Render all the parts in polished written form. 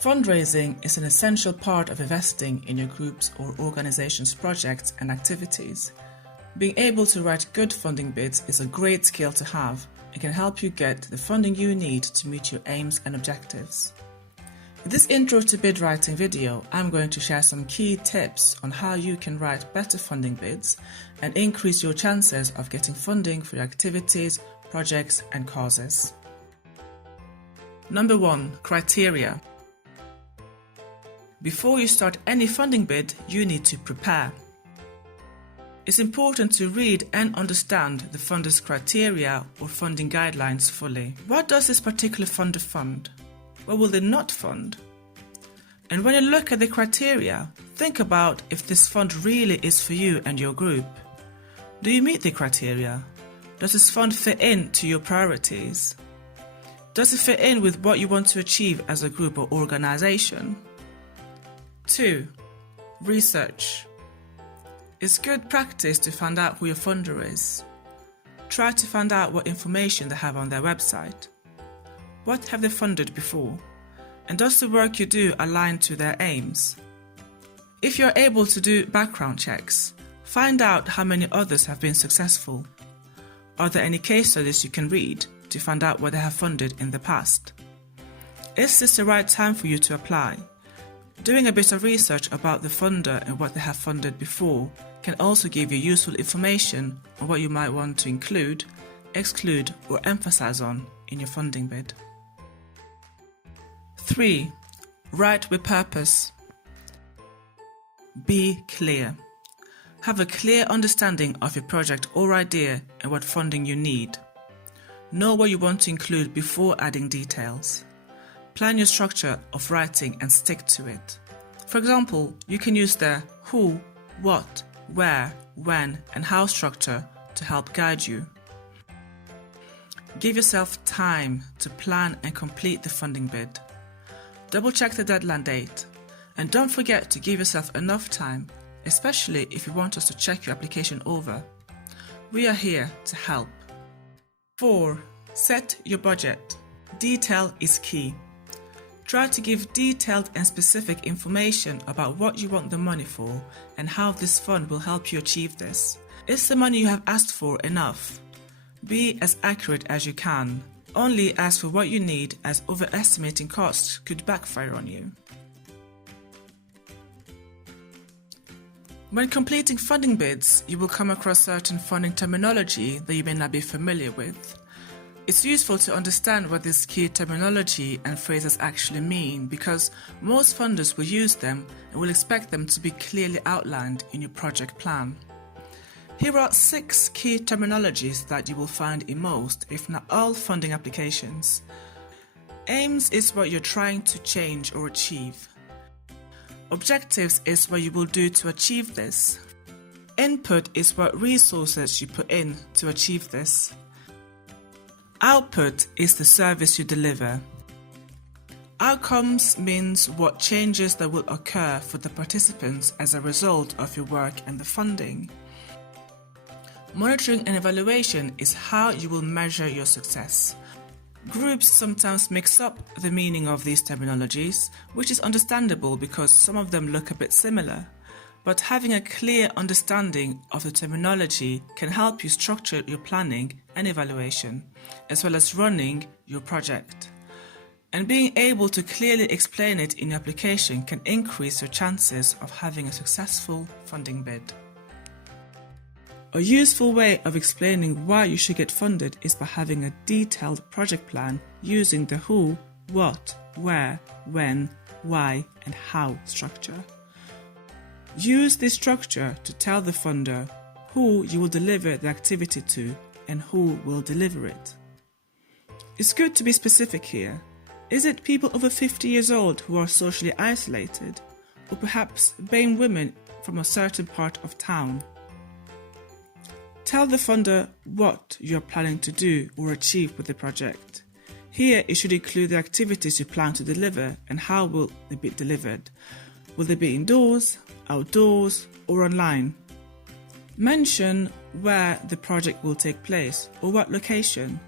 Fundraising is an essential part of investing in your group's or organization's projects and activities. Being able to write good funding bids is a great skill to have and can help you get the funding you need to meet your aims and objectives. In this Intro to Bid Writing video, I'm going to share some key tips on how you can write better funding bids and increase your chances of getting funding for your activities, projects, and causes. Number 1. Criteria. Before you start any funding bid, you need to prepare. It's important to read and understand the funder's criteria or funding guidelines fully. What does this particular funder fund? What will they not fund? And when you look at the criteria, think about if this fund really is for you and your group. Do you meet the criteria? Does this fund fit in to your priorities? Does it fit in with what you want to achieve as a group or organization? 2. Research. It's good practice to find out who your funder is. Try to find out what information they have on their website. What have they funded before? And does the work you do align to their aims? If you're able to do background checks, find out how many others have been successful. Are there any case studies you can read to find out what they have funded in the past? Is this the right time for you to apply? Doing a bit of research about the funder and what they have funded before can also give you useful information on what you might want to include, exclude, or emphasize on in your funding bid. 3. Write with purpose. Be clear. Have a clear understanding of your project or idea and what funding you need. Know what you want to include before adding details. Plan your structure of writing and stick to it. For example, you can use the who, what, where, when, and how structure to help guide you. Give yourself time to plan and complete the funding bid. Double check the deadline date. And don't forget to give yourself enough time, especially if you want us to check your application over. We are here to help. 4. Set your budget. Detail is key. Try to give detailed and specific information about what you want the money for and how this fund will help you achieve this. Is the money you have asked for enough? Be as accurate as you can. Only ask for what you need, as overestimating costs could backfire on you. When completing funding bids, you will come across certain funding terminology that you may not be familiar with. It's useful to understand what this key terminology and phrases actually mean, because most funders will use them and will expect them to be clearly outlined in your project plan. Here are 6 key terminologies that you will find in most, if not all, funding applications. Aims is what you're trying to change or achieve. Objectives is what you will do to achieve this. Input is what resources you put in to achieve this. Output is the service you deliver. Outcomes means what changes that will occur for the participants as a result of your work and the funding. Monitoring and evaluation is how you will measure your success. Groups sometimes mix up the meaning of these terminologies, which is understandable because some of them look a bit similar. But having a clear understanding of the terminology can help you structure your planning and evaluation, as well as running your project. And being able to clearly explain it in your application can increase your chances of having a successful funding bid. A useful way of explaining why you should get funded is by having a detailed project plan using the who, what, where, when, why, and how structure. Use this structure to tell the funder who you will deliver the activity to and who will deliver it. It's good to be specific here. Is it people over 50 years old who are socially isolated, or perhaps BAME women from a certain part of town? Tell the funder what you are planning to do or achieve with the project. Here it should include the activities you plan to deliver and how will they be delivered. Will they be indoors, outdoors, or online? Mention where the project will take place or what location.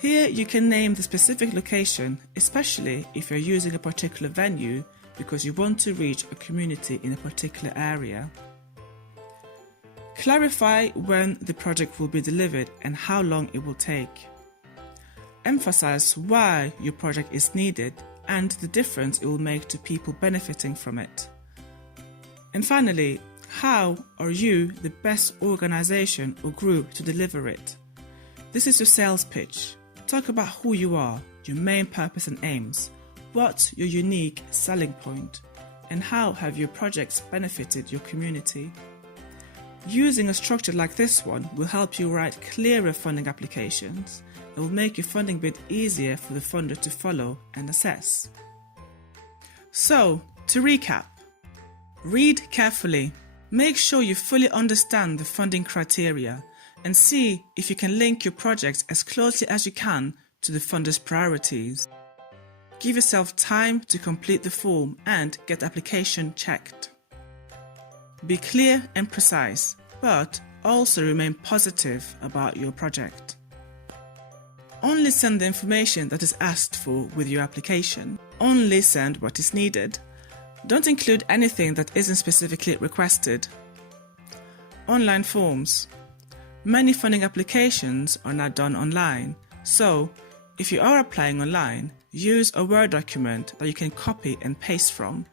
Here you can name the specific location, especially if you're using a particular venue because you want to reach a community in a particular area. Clarify when the project will be delivered and how long it will take. Emphasize why your project is needed and the difference it will make to people benefiting from it. And finally, how are you the best organization or group to deliver it? This is your sales pitch. Talk about who you are, your main purpose and aims, what's your unique selling point, and how have your projects benefited your community. Using a structure like this one will help you write clearer funding applications and will make your funding bid easier for the funder to follow and assess. So, to recap, read carefully. Make sure you fully understand the funding criteria and see if you can link your project as closely as you can to the funder's priorities. Give yourself time to complete the form and get the application checked. Be clear and precise, but also remain positive about your project. Only send the information that is asked for with your application. Only send what is needed. Don't include anything that isn't specifically requested. Online forms. Many funding applications are now done online, so if you are applying online, use a Word document that you can copy and paste from.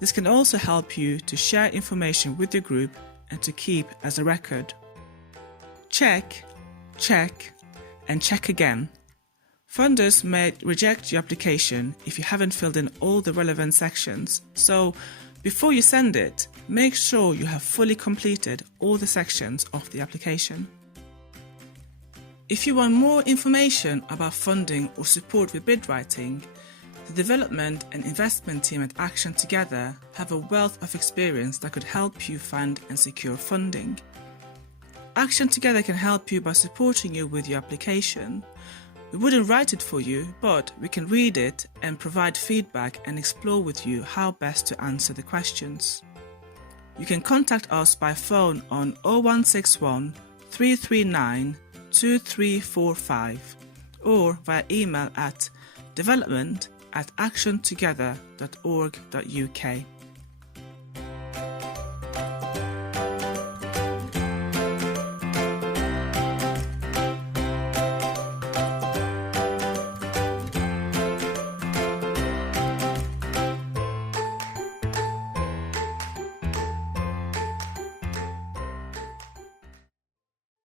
This can also help you to share information with your group and to keep as a record. Check, check, and check again. Funders may reject your application if you haven't filled in all the relevant sections, so before you send it, make sure you have fully completed all the sections of the application. If you want more information about funding or support with bid writing, the development and investment team at Action Together have a wealth of experience that could help you find and secure funding. Action Together can help you by supporting you with your application. We wouldn't write it for you, but we can read it and provide feedback and explore with you how best to answer the questions. You can contact us by phone on 0161 339 2345 or via email at development@actiontogether.org.uk.